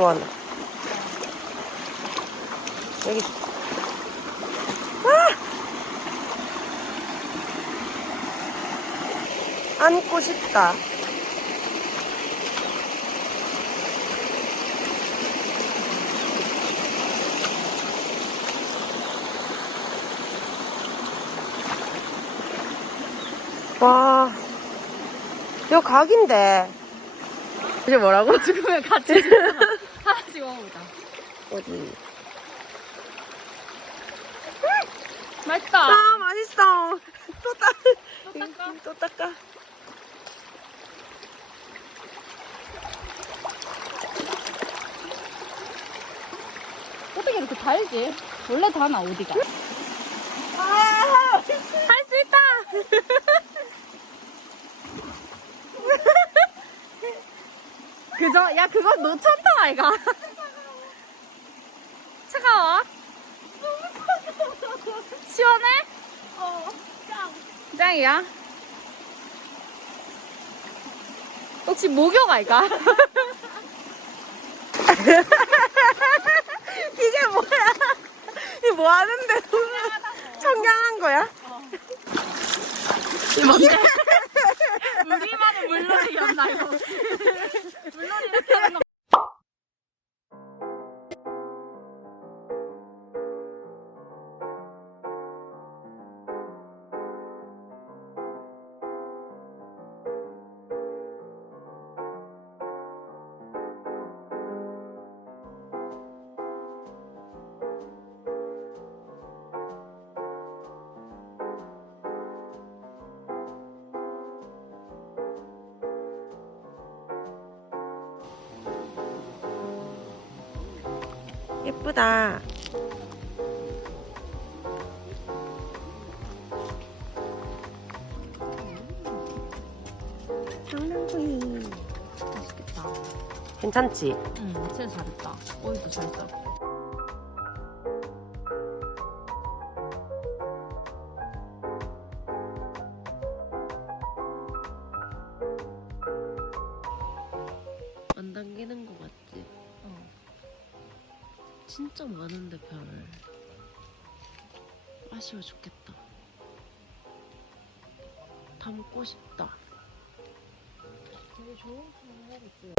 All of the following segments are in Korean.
좋아하나? 여기. 아! 안고 싶다. 와, 이거 각인데. 이게 뭐라고? 죽으면 같이 하나씩 먹어보자. 어디? 맛있다. 아, 맛있어. 또 닦아. 또 닦아. 어떻게 이렇게 달지? 원래 다나 어디가? 할 수 있다. 그저 야 그거 놓쳤다 아이가. 차가워? 시원해? 짱이야? 혹시 목욕 아이가? 이게 뭐야? 이게 뭐 하는데? 청량한 거야? 뭔데? 우리만의 물놀이였나 이거? 물놀이 이렇게 하는 거. 예쁘다. 장난꾸이. 맛있겠다. 괜찮지? 응, 진짜 잘했다. 오이도 잘 써. 안 당기는 거 같지? 진짜 많은데 별. 아쉬워 죽겠다. 담고 싶다. 되게 좋은 생각이지.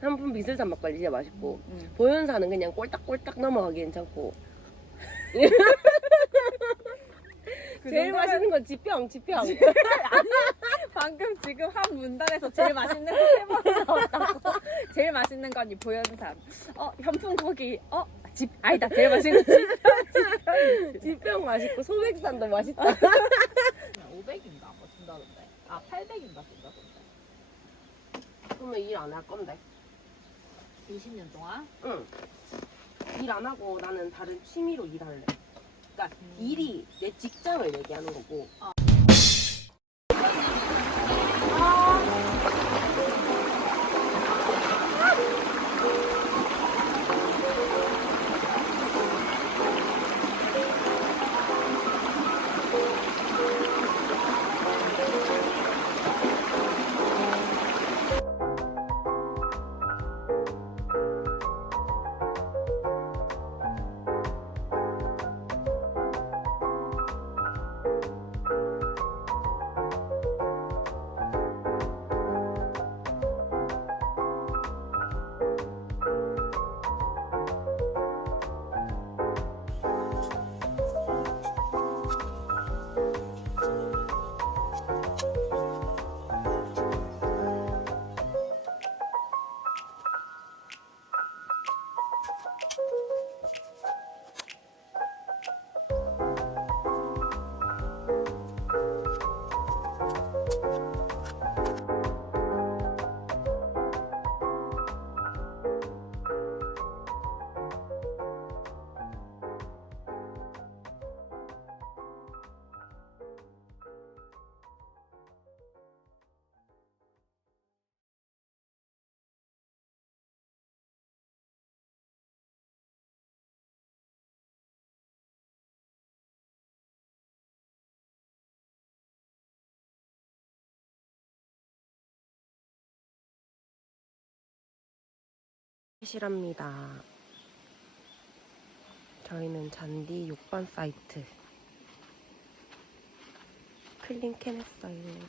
한푼 미술산 막걸리 진짜 맛있고 보현사는 그냥 꼴딱꼴딱 넘어가기 괜찮고 제일 맛있는 건 지평. 방금 지금 한 문단에서 제일 맛있는 거 세 번 나왔다고. 제일 맛있는 건 이 보현산. 현풍고기. 아니다. 제일 맛있는 거 지평 맛있고 소백산도 맛있다. 500인가 뭐 준다던데. 800인가 준다던데. 그러면 일 안 할 건데? 20년 동안? 응. 일 안 하고 나는 다른 취미로 일할래. 그러니까 일이 내 직장을 얘기하는 거고. 실합니다. 저희는 잔디 6번 사이트 클린캠 했어요.